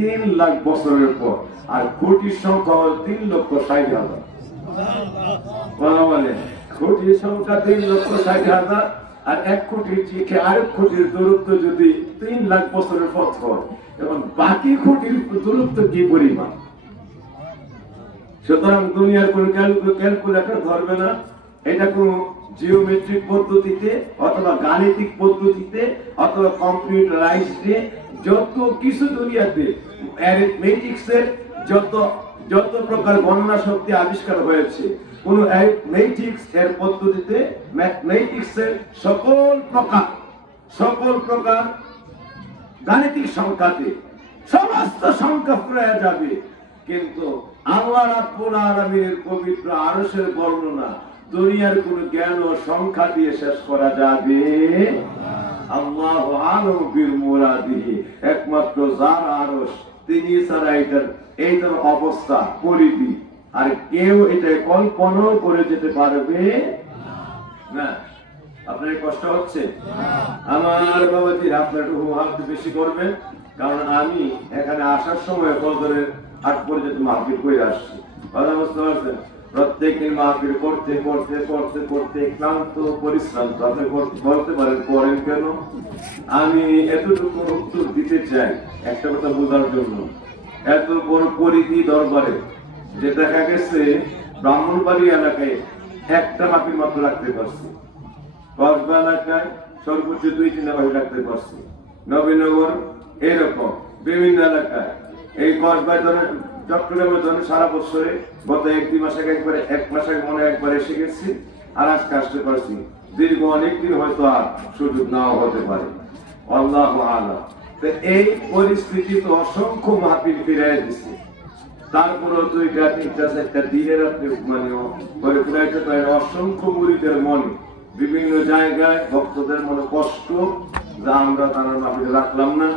তিন লাখ বছরের পর আর কোটির সংখ্যা তিন লক্ষ ষাট হাজার। বলা বলে কোটির সংখ্যা তিন লক্ষ ষাট হাজার আর এক কোটির থেকে আরেক কোটির দূরত্ব যদি তিন লাখ বছরের পথ হয়, এবং বাকি কোটির দূরত্ব কি পরিমাণ? সুতরাং দুনিয়ার কোন ক্যালকুলেটর ধরবে না। এটা কোন জিওমেট্রিক পদ্ধতিতে অথবা গাণিতিক পদ্ধতিতে অথবা কম্পিউটারাইজডে যত কিছু দুনিয়াতে অ্যারিথমেটিক্সের যত যত প্রকার গণনা শক্তি আবিষ্কার হয়েছে, কোন অ্যারিথমেটিক্স এর পদ্ধতিতে ম্যাথমেটিক্স এর সকল প্রকার সকল প্রকার গাণিতিক সংখ্যাতে সমস্ত সংখ্যা ফুরাইয়া যাবে। কিন্তু আল্লাহ রাব্বুল আলামিনের পবিত্র আরশের বর্ণনা, দুনিয়ার কোন জ্ঞান ও সংখ্যা দিয়ে শেষ করা যাবে আল্লাহ মুরাদিহি। একমাত্র যার আরশ তিনি ছাড়া এটার এইটার অবস্থা পরিধি। আর কেউ এটা কল্পনাও করে যেতে পারবে না। আপনার কষ্ট হচ্ছে? আমার বাবাজি আপনার একটু হাত বেশি করবেন কারণ আমি এখানে আসার সময় ফজরের আট পর্যন্ত মাহফিল করে আসছি। কথা বুঝতে পারছেন? প্রত্যেকদিন মাহফিল করতে করতে করতে করতে ক্লান্ত, পরিশ্রান্ত আপনি বলতে পারেন, করেন কেন? আমি এতটুকু উত্তর দিতে চাই একটা কথা বোঝার জন্য। এত বড় পরিধি দরবারে যে দেখা গেছে ব্রাহ্মণবাড়ি এলাকায় একটা মাহফিল মাত্র রাখতে পারছি। কসবা এলাকায় সর্বোচ্চ দুই তিনটা বাড়ি রাখতে পারছি। নবীনগর এরকম বিভিন্ন এলাকায়। এই কসবায় ধরেন চট্টগ্রামের ধরেন সারা বছরে গত এক, দুই মাস আগে একবারে, এক মাস আগে মনে একবার এসে গেছি আর আজকে আসতে পারছি। দীর্ঘ অনেকদিন হয়তো আর সুযোগ নাও হতে পারে। আল্লাহ আল্লাহ এই পরিস্থিতি তো অসংখ্য মাহফিল ফিরাই দিনের আপনি মানে করে অসংখ্য মুড়িদের মনে, বিভিন্ন জায়গায় ভক্তদের মনে কষ্ট যা আমরা তারা মাহফিলে রাখলাম না।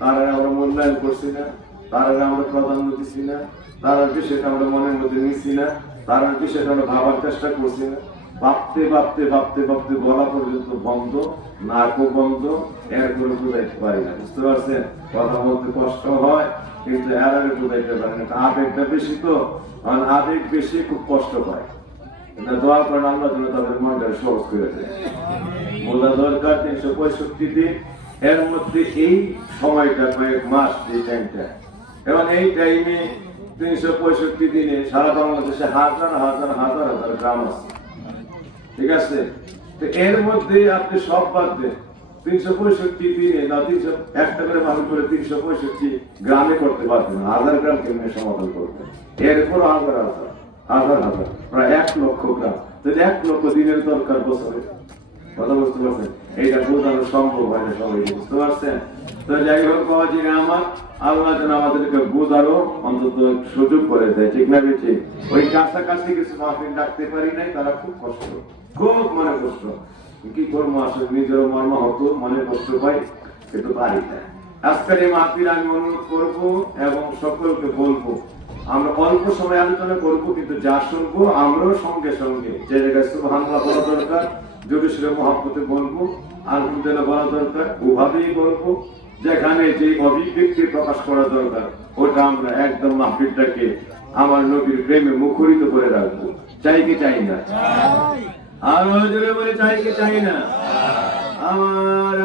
তারা আমরা মূল্যায়ন করছি না। তারা আমরা প্রাধান্য দিচ্ছি না তারা বিষয়টা আমরা মনের মধ্যে নিচ্ছি না তারা বিষয়টা আমরা ভাবার চেষ্টা করছি না। ভাবতে ভাবতে ভাবতে ভাবতে গলা পর্যন্ত বন্ধ, নাকও বন্ধ, এর করে বুঝাইতে পারি না, বুঝতে পারছেন? কথা বলতে কষ্ট হয়, কিন্তু এর আগে বুঝাইতে পারি না। আবেগটা বেশি তো, কারণ আবেগ বেশি খুব কষ্ট পায়। এটা দোয়া করেন আল্লাহ যেন তাদের মনটা সহজ করে দেয়। মোল্লা দরকার তিনশো পঁয়ষট্টি দিন, এর মধ্যে এই সময়টা কয়েক মাস, এই টাইমটা এবং এই টাইমে তিনশো পঁয়ষট্টি দিনে সারা বাংলাদেশে হাজার হাজার হাজার হাজার গ্রাম আছে। ঠিক আছে? তো এর মধ্যে আপনি সব বাদ দেন। তিনশো পঁয়ষট্টি দিনে না তিনশো, একটা করে মানুষ করে তিনশো পঁয়ষট্টি গ্রামে করতে পারবেন হাজার গ্রাম কেমনি সমাধান করবেন এরপর হাজার হাজার হাজার হাজার, প্রায় এক লক্ষ গ্রাম। যদি এক লক্ষ দিনের দরকার বছরে। কথা বুঝতে পারছেন? এইটা বোঝানো সম্ভব হয় না সবাই বুঝতে পারছেন? তো যাই হোক, বাবাজি, আমার আল্লাহ যেন আমাদেরকে বোঝারও অন্তত সুযোগ করে দেয়, ঠিক না বেশি ওই কাছাকাছি কিছু মাহফিল ডাকতে পারি নাই, তারা খুব কষ্ট, খুব মনে কষ্ট। কি করব, আসলে নিজেরও মর্ম হতো, মনে কষ্ট পাই, কিন্তু পারি না। আজকের এই মাহফিল আমি অনুরোধ করব এবং সকলকে বলব, আমরা অল্প সময় আলোচনা করব, কিন্তু যা শুনব, আমরাও সঙ্গে সঙ্গে, যে জায়গায় সুবহানাল্লাহ বলা দরকার জোরে সুরে মহাব্বতে বলব, আলহামদুলিল্লাহ বলা দরকার, ওভাবেই বলব। যেখানে যে অভিব্যক্তি প্রকাশ করা দরকার, ওটা আমরা একদম মাহফিলটাকে আমার নবীর প্রেমে মুখরিত করে রাখব। চাই কি চাই না? আর বলে চাই কি চাই না? আমার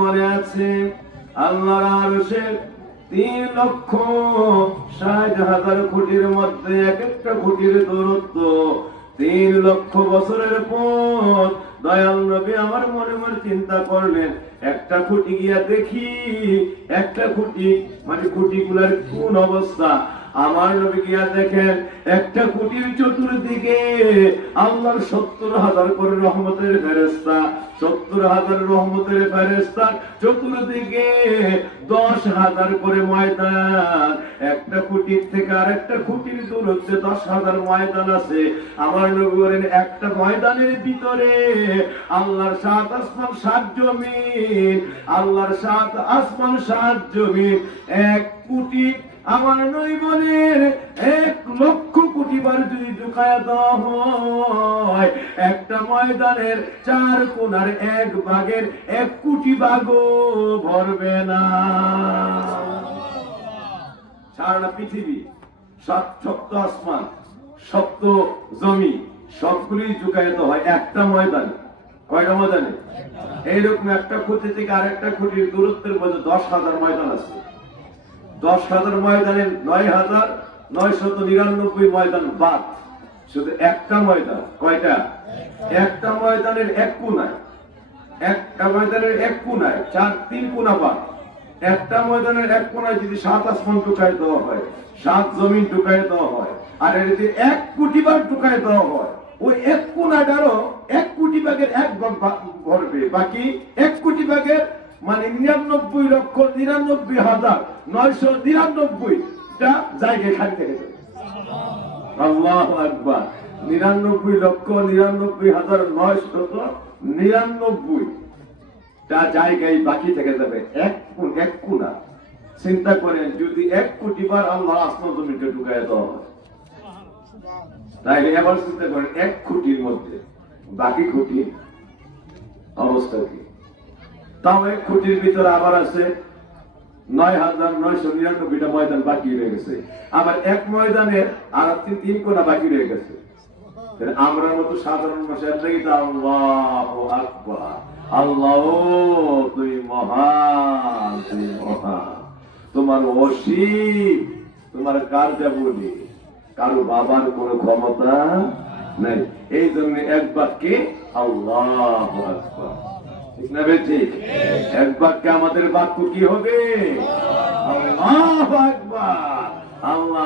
মনে আছে, আল্লাহর আরশের তিন লক্ষ ষাট হাজার মধ্যে এক একটা দূরত্ব। তিন লক্ষ বছরের পর দয়াল নবী আমার মনে মনে চিন্তা করলেন একটা খুঁটি গিয়া দেখি, একটা খুঁটি মানে খুঁটিগুলার কোন অবস্থা? আমার নবী গিয়া দেখেন, একটা কুটির চতুর্দিকে আল্লাহর সত্তর হাজার করে রহমতের ফেরেস্তা সত্তর হাজার রহমতের ফেরেস্তা চতুর্দিকে দশ হাজার করে ময়দান। একটা খুঁটির থেকে আর একটা খুঁটির দূরত্বে দশ হাজার ময়দান আছে। আমার নবী বলেন, একটা ময়দানের ভিতরে আল্লাহর সাত আসমান, সাত জমিন। আল্লাহর সাত আসমান, সাত জমিন। এক কোটি আমার নৈবনের এক লক্ষ কোটি বার যদি ঢুকায় দেওয়া একটা ময়দানের চার কোনার এক ভাগের এক কোটি ভাগও ভরবে না। সারা পৃথিবী, সাত সপ্ত আসমান সপ্ত জমি, সবগুলি যুগায়িত হয় একটা ময়দানে। কয়টা ময়দানে? এইরকম একটা খুঁটি থেকে আরেকটা খুঁটির দূরত্বের মধ্যে দশ হাজার ময়দান আছে। দশ হাজার ময়দানের নয় হাজার নয় শত নিরানব্বই ময়দান বাদ। শুধু একটা ময়দান, কয়টা? একটা ময়দানের এক কোনায় একটা ময়দানের এক কোনায় চার, তিন কোনা বাদ। একটা ময়দানের এক কোনায় যদি সাত আসমান টুকায় দেওয়া হয়, সাত জমিন টুকায় দেওয়া হয়, আর এর যদি এক কোটি বার টুকায় দেওয়া হয়, ওই এক কোনাটারও এক কোটি ভাগের এক ভাগ ভরবে। বাকি এক কোটি ভাগের মানে নিরানব্বই লক্ষ নিরানব্বই হাজার নয়শো নিরানব্বইটা জায়গায় খালি থেকে আল্লাহ আকবার। নিরানব্বই লক্ষ নিরানব্বই হাজার নয়শত নিরানব্বই তা জায়গায় বাকি থেকে যাবে। এক কোন এক কোনা চিন্তা করেন, যদি এক কোটি বার আল্লাহ আসমান জমিকে ঢুকাই দেওয়া হয়। তাহলে এবার চিন্তা করেন, এক কোটির মধ্যে বাকি কোটি অবস্থা কি? তাও এক কোটির ভিতরে আবার আছে নয় হাজার নয়শো নিরানব্বইটা ময়দান বাকি রয়ে গেছে। আবার এক ময়দানের আর তিন তিন কোনা বাকি রয়ে গেছে। আমরা মতো সাধারণ মানুষ থেকে তো আল্লাহ আকবার। আল্লাহ তুই মহান তুই মহান। তোমার অসীম, তোমার কার্যাবলী কারও বাবার কোনো ক্ষমতা এই জন্য এক বাক্যে আল্লাহ ঠিক না বে ঠিক? এক বাক্যে আমাদের বাক্য কি হবে? আল্লাহ আকবার। আল্লাহ